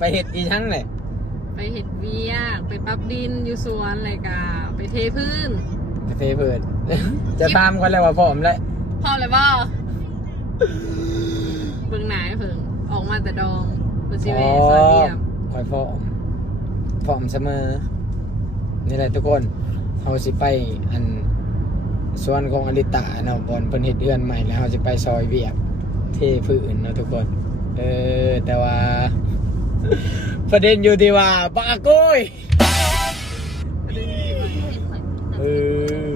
ไปเห็ดอีชั้งเลยไปเห็ดเวียกไปปรับดินอยู่สวนอะไรกะไปเทพื้นกาแฟเปิดจะตามกันเลยว่าพร้อมแล้วพร้อมเลยบ่เบิ่งหนาให้เพิ่งออกมาแต่ดองบนซีเวซอยเบียบคอยพร้อมพร้อมเสมอนี่แหละทุกคนเขาสิไปอันส่วนของอลิตาเนาะบอนเพิ่นเฮ็ดเดือนใหม่แล้วเขาสิไปซอยเวียกเทพื้นเนาะทุกคน เออ แต่ว่า ประเด็นอยู่ที่ว่าปากโก้ยเออ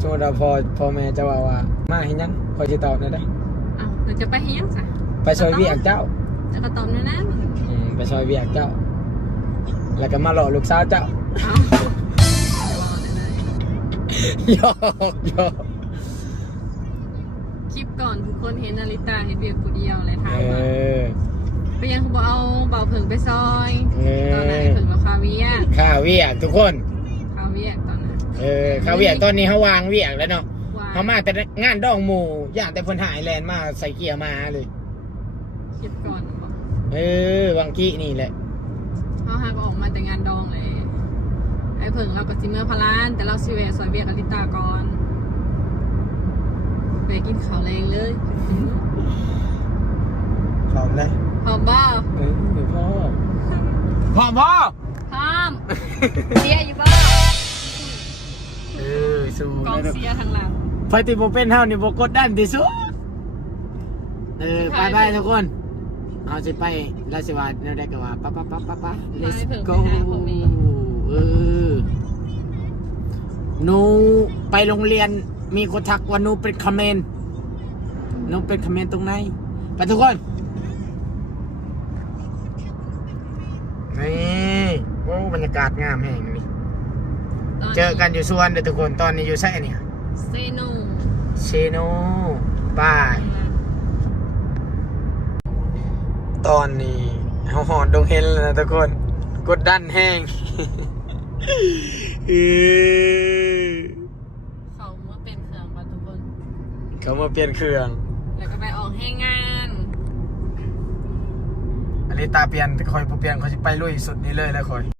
สมมติว่าพ่อพ่อแม่จะว่าว่า มาเห็นยังคอยจะตอบหน่อยได้อ้าวเราจะไปให้ยังสะไปซอยเวียกเจ้าจะกระตอมแน่นะอืมไปซอยเวียกเจ้า แล้วก็มาหล่อลูกสาวเจ้า เอาเดี๋ยวรอได้เลยหยอกหยอกคลิปก่อนทุกคนเห็นนาริตาเห็นเบียกผู้เดียวเลยเอถามว่า อไปยังเขาบอกเอาเบาเผิงไปซอยเออตอนนั้นไอ้เผิงเราคาเวียกข้าวเวียกทุกคน คาเวียกตอนนั้นเออข้าวเวียกตอนนี้เขาวางเวียกแล้วเนาะว่าเขามาแต่งานดองหมูอย่างแต่เพิ่นหายแลนด์มาใส่เกียร์มาเลย คลิปก่อนบอกเออวังกี้นี่แหละเขาหาก็ออกมาแต่งานดองเลย ไอ้เผิงเรากับซิเมอร์พาราน แต่เราซิเวซอยเวียกอลิตาก่อนไปกินข้าวแรงเลย พร้อมเลย พร้อมบ้าเออพ่อพร้อมพ่อพร้อมเสียอยู่บ้าเออสู้กองเลยเสียทางหลังไฟติโบเป็นเท่านี่โบกดดันที่สุดเออไปไปทุกคนเอาสิไปราชวัฒน์นั่นได้ก็ว่าป้าป้าป้าป้าป้า let's go เออหนูไปโรงเรียนมีคนทักว่าหนูเป็นคอมเมนต์หนูเป็นคอมเมนต์ตรงไหนไปทุกคน นี่โอ้บรรยากาศงามแห่งนี่เจอกันอยู่สวนเด้อทุกคนตอนนี้อยู่ไสเนี่ยเซโนเชโนบาย ตอนนี้เขาหอนดงเฮนแล้วนะทุกคน กดดันแห้งเออเขาเมื่อเป็นเครื่องมาทุกคน เขามาเปลี่ยนเครื่อง แล้วก็ไปออกให้งานอันนี้ ตาเปลี่ยนแต่คอยบ่เปลี่ยนเขาจะไปลุยสุดนี้เลยแล้วคอย